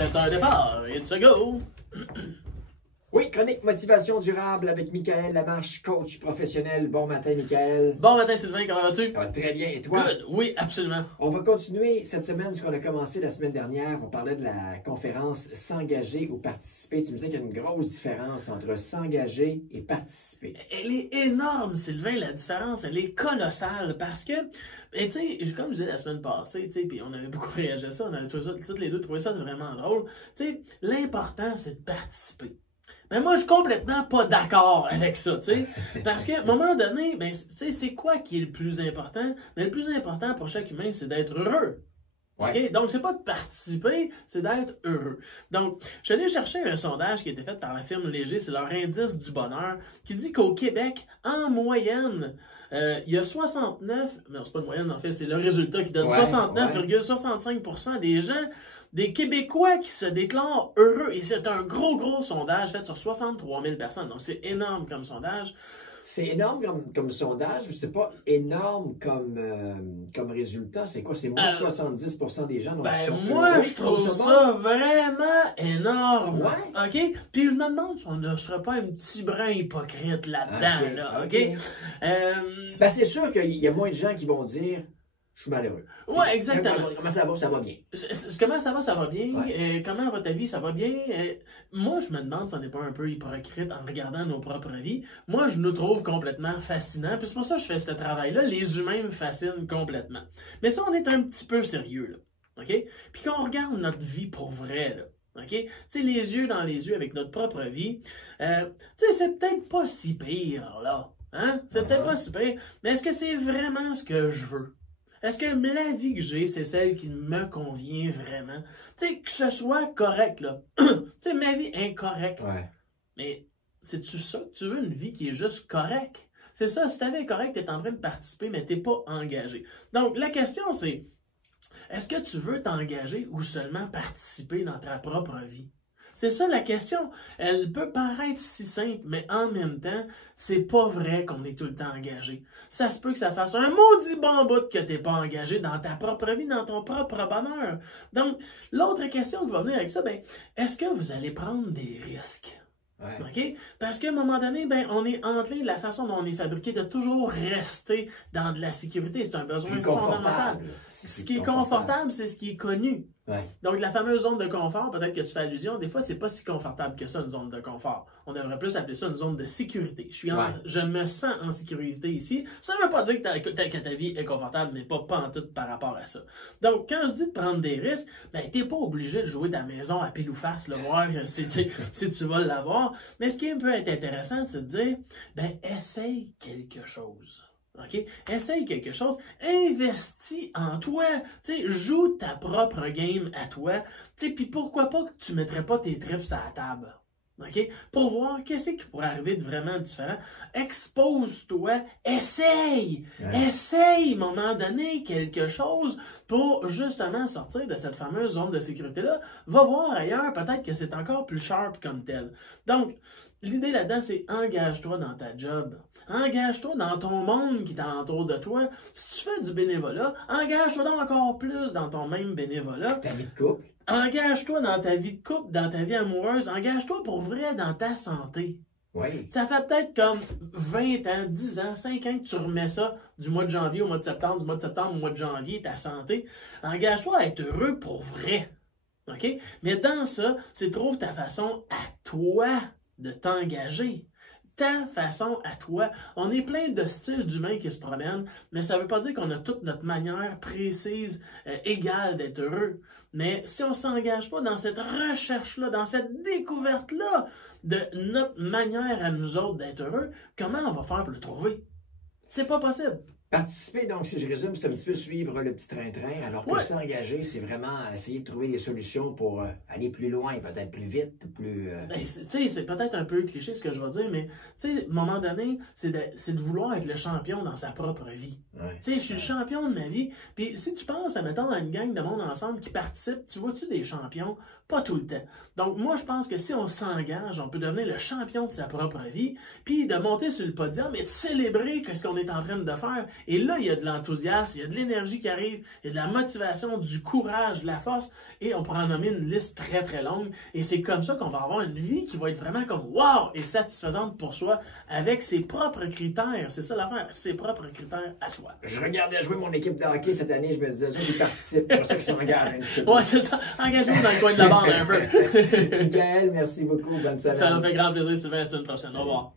C'est un départ, it's a go! Oui, chronique motivation durable avec Michael Lamarche, coach professionnel. Bon matin, Michael. Bon matin, Sylvain, comment vas-tu? Ça va très bien. Et toi? Good, oui, absolument. On va continuer cette semaine ce qu'on a commencé la semaine dernière. On parlait de la conférence s'engager ou participer. Tu me disais qu'il y a une grosse différence entre s'engager et participer. Elle est énorme, Sylvain, la différence, elle est colossale parce que, tu sais, comme je disais la semaine passée, tu sais, puis on avait beaucoup réagi à ça, on avait toutes les deux trouvé ça vraiment drôle. Tu sais, l'important, c'est de participer. Ben moi, je suis complètement pas d'accord avec ça, tu sais. Parce qu'à un moment donné, ben, tu sais, c'est quoi qui est le plus important? Ben, le plus important pour chaque humain, c'est d'être heureux. Ouais. Okay? Donc, c'est pas de participer, c'est d'être heureux. Donc, je suis allé chercher un sondage qui a été fait par la firme Léger, c'est leur indice du bonheur, qui dit qu'au Québec, en moyenne, il y a 69, non, c'est pas une moyenne, en fait, c'est le résultat qui donne 69,65% des gens, des Québécois qui se déclarent heureux. Et c'est un gros sondage fait sur 63 000 personnes. Donc, c'est énorme comme sondage. C'est énorme comme sondage, mais c'est pas énorme comme résultat. C'est quoi? C'est moins de 70% des gens. Donc Ben, sont moi, heureux, je trouve ça vraiment énorme. Ouais. OK? Puis je me demande si on ne serait pas un petit brin hypocrite là-dedans, OK, là. OK? Ben, c'est sûr qu'il y a moins de gens qui vont dire je suis malheureux. Ouais, exactement. Comment ça va? Ça va bien. Comment ça va? Ça va bien? Ouais. Comment va ta vie? Ça va bien? Moi, je me demande si on n'est pas un peu hypocrite en regardant nos propres vies. Moi, je nous trouve complètement fascinants. Puis c'est pour ça que je fais ce travail-là. Les humains me fascinent complètement. Mais ça, on est un petit peu sérieux, là. OK? Puis quand on regarde notre vie pour vrai, là. OK? Tu sais, les yeux dans les yeux avec notre propre vie, tu sais, c'est peut-être pas si pire, là. Hein? C'est peut-être pas si pire. Mais est-ce que c'est vraiment ce que je veux? Est-ce que la vie que j'ai, c'est celle qui me convient vraiment? Tu sais, que ce soit correct, là. Tu sais, ma vie est incorrecte. Ouais. Mais c'est-tu ça que tu veux, une vie qui est juste correcte? C'est ça, si ta vie est correcte, t'es en train de participer, mais t'es pas engagé. Donc, la question, c'est, est-ce que tu veux t'engager ou seulement participer dans ta propre vie? C'est ça la question. Elle peut paraître si simple, mais en même temps, c'est pas vrai qu'on est tout le temps engagé. Ça se peut que ça fasse un maudit bon bout que t'es pas engagé dans ta propre vie, dans ton propre bonheur. Donc, l'autre question qui va venir avec ça, ben, est-ce que vous allez prendre des risques? Ouais. OK? Parce qu'à un moment donné, ben, on est enclin, la façon dont on est fabriqué, de toujours rester dans de la sécurité. C'est un besoin fondamental. Ce qui est confortable, c'est ce qui est connu. Ouais. Donc, la fameuse zone de confort, peut-être que tu fais allusion, des fois, c'est pas si confortable que ça, une zone de confort. On devrait plus appeler ça une zone de sécurité. Je me sens en sécurité ici. Ça ne veut pas dire que ta vie est confortable, mais pas en tout par rapport à ça. Donc, quand je dis de prendre des risques, ben, t'es pas obligé de jouer ta maison à pile ou face, le voir si tu vas l'avoir. Mais ce qui peut être intéressant, c'est de dire, ben, essaye quelque chose. OK? Essaye quelque chose, investis en toi, tu sais, joue ta propre game à toi, tu sais, puis pourquoi pas que tu mettrais pas tes trips à la table, OK? Pour voir qu'est-ce qui pourrait arriver de vraiment différent. Expose-toi, essaye, essaye, à un moment donné, quelque chose pour justement sortir de cette fameuse zone de sécurité-là. Va voir ailleurs, peut-être que c'est encore plus sharp comme tel. Donc, l'idée là-dedans, c'est engage-toi dans ta job. Engage-toi dans ton monde qui t'entoure de toi. Si tu fais du bénévolat, engage-toi donc encore plus dans ton même bénévolat. Ta vie de couple. Engage-toi dans ta vie de couple, dans ta vie amoureuse. Engage-toi pour vrai dans ta santé. Oui. Ça fait peut-être comme 20 ans, 10 ans, 5 ans que tu remets ça du mois de janvier au mois de septembre, du mois de septembre au mois de janvier, ta santé. Engage-toi à être heureux pour vrai. OK? Mais dans ça, c'est trouve ta façon à toi de t'engager. Ta façon à toi. On est plein de styles d'humains qui se promènent, mais ça ne veut pas dire qu'on a toute notre manière précise, égale d'être heureux. Mais si on ne s'engage pas dans cette recherche-là, dans cette découverte-là de notre manière à nous autres d'être heureux, comment on va faire pour le trouver? C'est pas possible. Participer, donc, si je résume, c'est un petit peu suivre le petit train-train, alors que s'engager, c'est vraiment essayer de trouver des solutions pour aller plus loin, peut-être plus vite, plus... Tu sais, c'est peut-être un peu cliché ce que je vais dire, mais tu sais, à un moment donné, c'est de vouloir être le champion dans sa propre vie. Ouais. Tu sais, je suis le champion de ma vie. Puis si tu penses, mettons, à une gang de monde ensemble qui participe, tu vois-tu des champions? Pas tout le temps. Donc, moi, je pense que si on s'engage, on peut devenir le champion de sa propre vie, puis de monter sur le podium et de célébrer ce qu'on est en train de faire. Et là, il y a de l'enthousiasme, il y a de l'énergie qui arrive, il y a de la motivation, du courage, de la force, et on pourra en nommer une liste très, très longue. Et c'est comme ça qu'on va avoir une vie qui va être vraiment comme wow et satisfaisante pour soi, avec ses propres critères. C'est ça l'affaire, ses propres critères à soi. Je regardais jouer mon équipe de hockey cette année, je me disais, ils participent, c'est pour ça qu'ils s'engagent un petit peu. Ouais, c'est ça. Engagez-vous dans le coin de la bande un peu. Michael, merci beaucoup. Bonne semaine. Ça m'a fait grand plaisir, Sylvain. À la semaine prochaine. Au revoir.